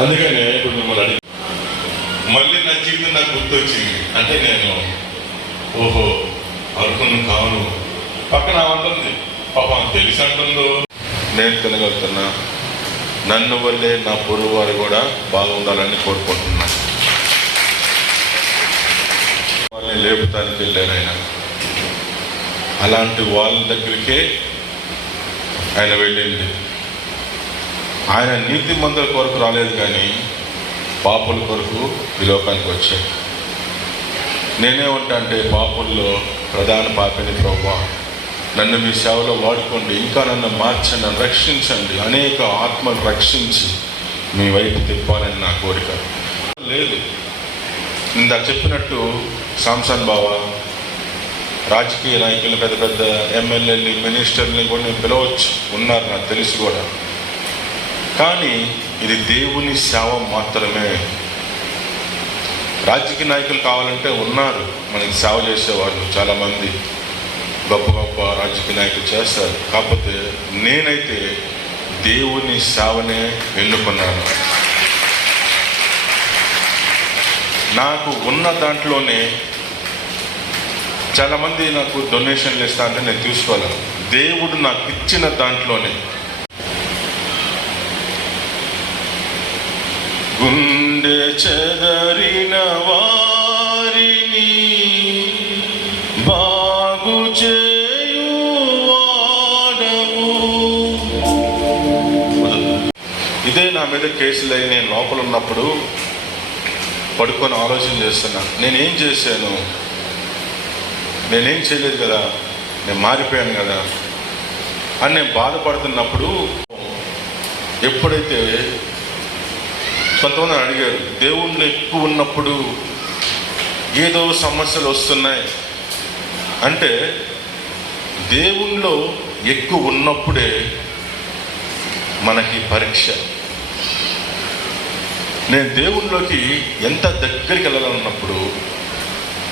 అందుకనే ఇప్పుడు మిమ్మల్ని అడిగి మళ్ళీ నా జీవితం నాకు గుర్తొచ్చింది. అంటే నేను ఓహో అనుకున్న కాను. పక్కన ఉంటుంది పాపం తెలిసి అంటుందో. నేను తినగలుగుతున్నా. నన్ను వల్లే నా పొరుగు వారు కూడా బాగుండాలని కోరుకుంటున్నా. వాళ్ళని లేపుతానికి వెళ్ళారు ఆయన. అలాంటి వాళ్ళ దగ్గరికే ఆయన వెళ్ళింది. ఆయన నీతి మందుల కొరకు రాలేదు కానీ పాపుల కొరకు ఈ లోకానికి వచ్చాడు. నేనేమంటా అంటే పాపుల్లో ప్రధాన పాపిని ప్రభా నన్ను మీ సేవలో వాడుకోండి ఇంకా నన్ను మార్చండి నన్ను రక్షించండి అనేక ఆత్మలు రక్షించి మీ వైపు తిప్పాలని నా కోరిక. లేదు. ఇందాక చెప్పినట్టు సాంసన్ బావా రాజకీయ నాయకులు పెద్ద పెద్ద ఎమ్మెల్యేని మినిస్టర్ని కూడా నేను పిలవచ్చు. ఉన్నారు నాకు తెలిసి కూడా. కానీ ఇది దేవుని సేవ మాత్రమే. రాజకీయ నాయకులు కావాలంటే ఉన్నారు. మనకి సేవ చేసేవాళ్ళు చాలామంది. గొప్ప గొప్ప రాజకీయ నాయకులు చేస్తారు. కాకపోతే నేనైతే దేవుని సేవనే ఎన్నుకున్నాను. నాకు ఉన్న దాంట్లోనే చాలామంది నాకు డొనేషన్లు ఇస్తా అంటే నేను తీసుకోవాలి దేవుడు నాకు ఇచ్చిన దాంట్లోనే గుండె చెదరిన వారిని బాగు చేయువాడవు. ఇదే నా మీద కేసులు నేను లోపల ఉన్నప్పుడు పడుకొని ఆలోచన చేస్తున్నా. నేనేం చేశాను? నేనేం చేయలేదు కదా? నేను మారిపోయాను కదా? అని నేను బాధపడుతున్నప్పుడు ఎప్పుడైతే కొంతమంది అడిగారు దేవుళ్ళు ఎక్కువ ఉన్నప్పుడు ఏదో సమస్యలు వస్తున్నాయి. అంటే దేవుణ్ణిలో ఎక్కువ ఉన్నప్పుడే మనకి పరీక్ష. నేను దేవుళ్ళలోకి ఎంత దగ్గరికి వెళ్ళాలన్నప్పుడు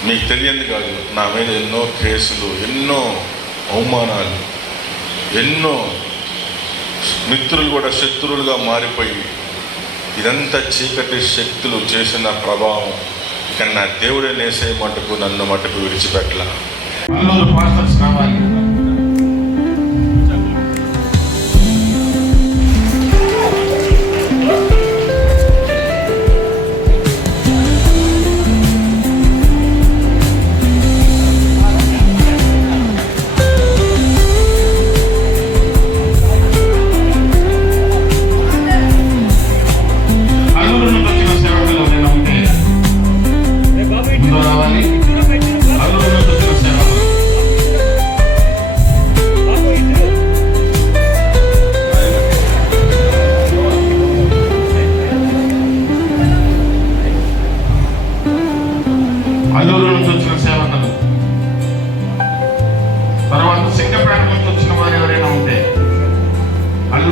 మీకు తెలియంది కాదు నా మీద ఎన్నో కేసులు ఎన్నో అవమానాలు ఎన్నో మిత్రులు కూడా శత్రువులుగా మారిపోయి ఇదంతా చీకటి శక్తులు చేసిన ప్రభావం. కన్నా దేవుడే నేసే మటుకు నన్ను మటుకు విడిచిపెట్టల. పాస్టర్స్ కావాలి.